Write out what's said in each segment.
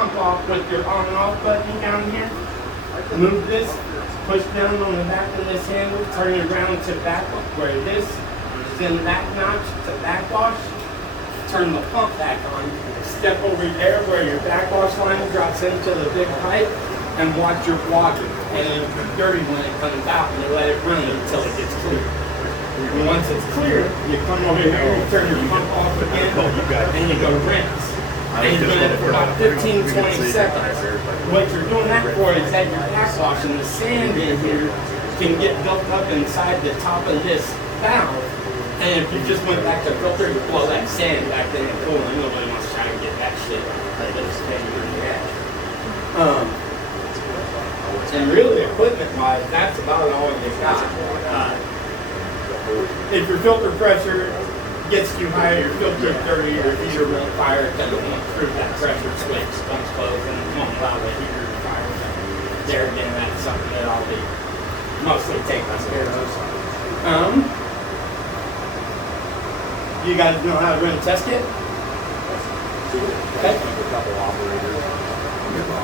pump off with your on and off button down here. Move this, push down on the back of this handle, turn it around to back where this is in that notch to backwash. Turn the pump back on. Step over there where your backwash line drops into the big pipe and watch your water. And it'll be dirty when it comes out and you let it run until it gets clear. And once it's clear, you come over here, you turn your pump off again, and you go rinse. And you're doing it for about 15, 20 seconds. What you're doing that for is that your backwash and the sand in here can get built up inside the top of this valve. And if you just went back to filter, you blow that sand back in the pool, and nobody wants to try and get that shit out of this thing where you're at. And really, equipment-wise, that's about all you got. If your filter pressure gets too high, your filter's dirty, your heater won't fire because it won't screw that pressure switch comes closed and it won't allow the heater to fire. There again, that's something that I'll be mostly taking care of. You guys know how to run a test kit? Okay.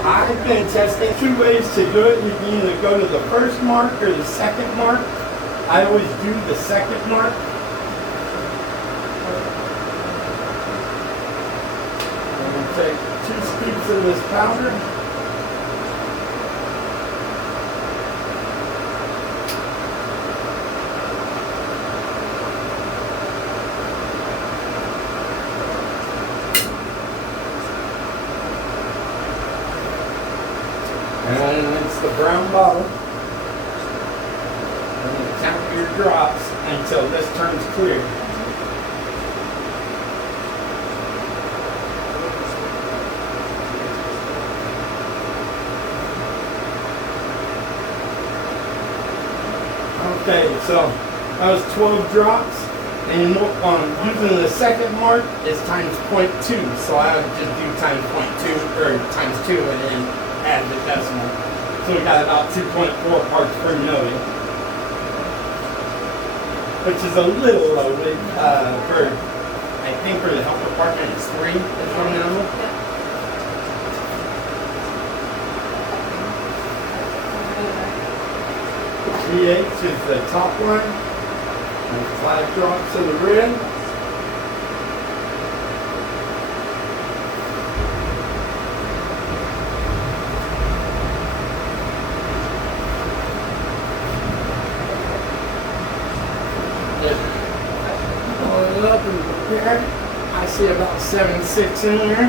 I've been testing 2 ways to do it. You can either go to the first mark or the second mark. I always do the second mark. I'm going to take 2 scoops of this powder. And it's the brown bottle. And then count your drops until this turns clear. Okay, so that was 12 drops. And using the second mark is times 0.2. So I would just do times 0.2 or times 2 and then add the decimal. So we got about 2.4 parts per million, which is a little low. I think for the health department it's 3 is one animal. pH is the top line, and 5 drops of the red. Up and there, I see about 7.6 in there,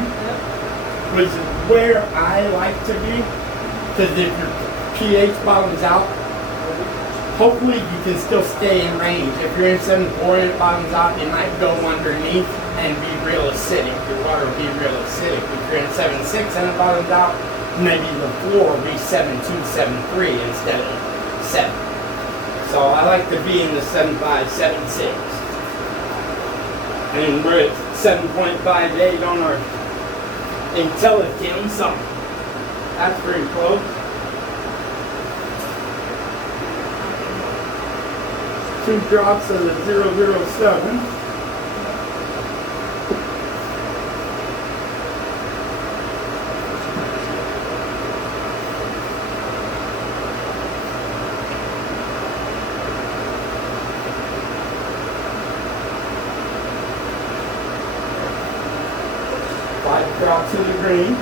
which is where I like to be, because if your pH bottoms out, hopefully you can still stay in range. If you're in 7.4 and it bottoms out, you might go underneath and be real acidic. Your water will be real acidic. If you're in 7.6 and it bottoms out, maybe the floor will be 7.2, 7.3 instead of 7. So I like to be in the 7.5, 7.6. And we're at 7.58 on our IntelliChem, so that's pretty close. Two drops of the 007. Drops of the green.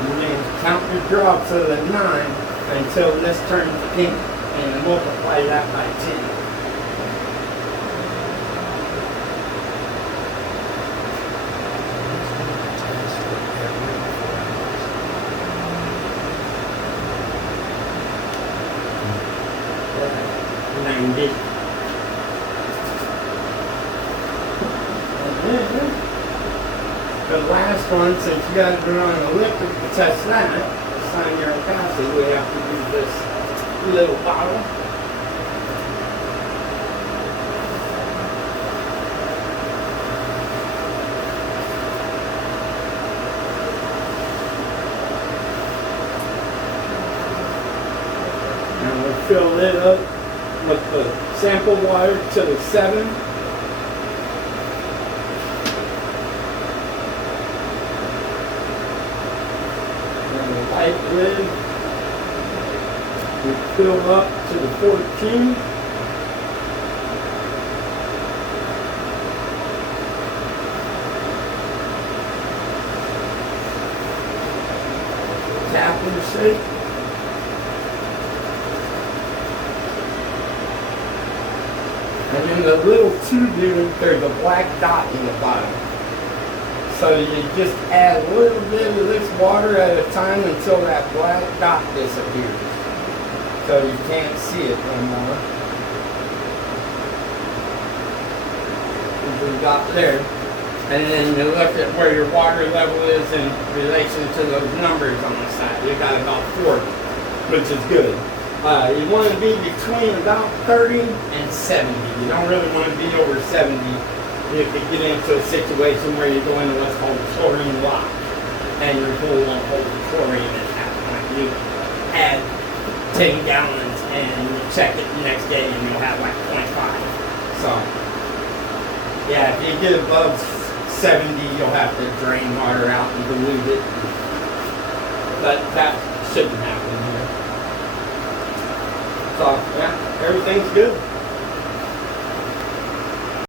And then count your drops of the 9 until this turns pink and multiply that by 10. The last one, since you guys are on the liquid to test that, sign your passes, we have to use this little bottle. And we'll fill it up with the sample water to the 7. pipe lid. We fill up to the 14. Tap in the sink. And in the little tube here, there's a black dot in the bottom. So you just add a little bit of this water at a time until that black dot disappears. So you can't see it no more. We got there. And then you look at where your water level is in relation to those numbers on the side. You got about 40, which is good. You want to be between about 30 and 70. You don't really want to be over 70. You could get into a situation where you go into what's called chlorine lock, and your pool won't hold the chlorine at that point. You add 10 gallons and you check it the next day and you'll have like 0.5. So, yeah, if you get above 70, you'll have to drain water out and dilute it. But that shouldn't happen here. So, yeah, everything's good.